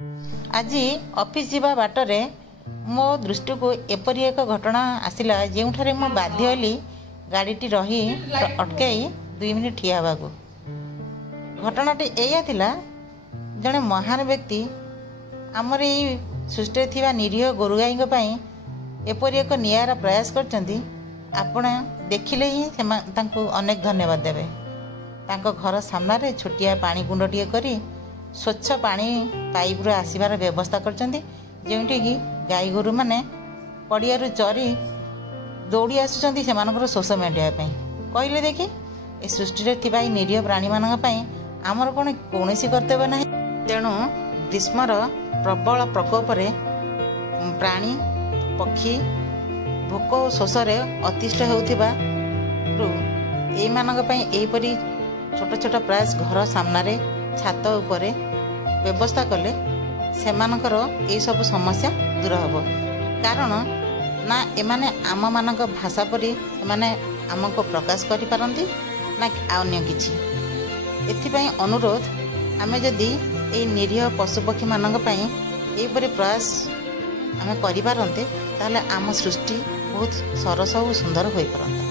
आज ऑफिस जीवा बाटरे मो दृष्टि को एपरी एक घटना आसला जो मु बाध्य हली गाड़ीटी रही अटकई 2 मिनिट ठिया हवा को। घटनाटी एया थिला जड़े महान व्यक्ति आमर यही सृष्टि थिबा निरीह गोरु गाई एपरी एक नियारा प्रयास करचंदी। आपण देखिले ही तांको अनेक धन्यवाद देवे। तांको घर सामने छोटिया पानी कुंडटिए करी स्वच्छ पानी पाइप आसबार व्यवस्था करचंदी, जेउठी कि गाई गोरु माने पड़ियारू चरी दौड़ी आसुचंदी सेमानकर शोष मेटाइबा कहले देखी ए सृष्टि थिबा निरीह प्राणी मानक पई आमर कौनसी कर्तव्य ना। तेणु ग्रीष्मर प्रबल प्रकोप रे प्राणी पक्षी भोक और शोष अतिष्ठ होउथिबारु एई मानक पई एहीपरि छोट छोट प्रयास घर सामने छात उपरे व्यवस्था कले सेमानकर ए सब समस्या दूर हबो। कारण ना एमाने आम मानक भाषा परि एमाने आमको प्रकाश करि पारंती ना अन्य किछि। एथिपई अनुरोध आमे जदि ए निरीह पशुपक्षी मानक पई एपरि प्रयास आमे करि पारंते ताले आम सृष्टि बहुत सरस और सुंदर होई पारंता।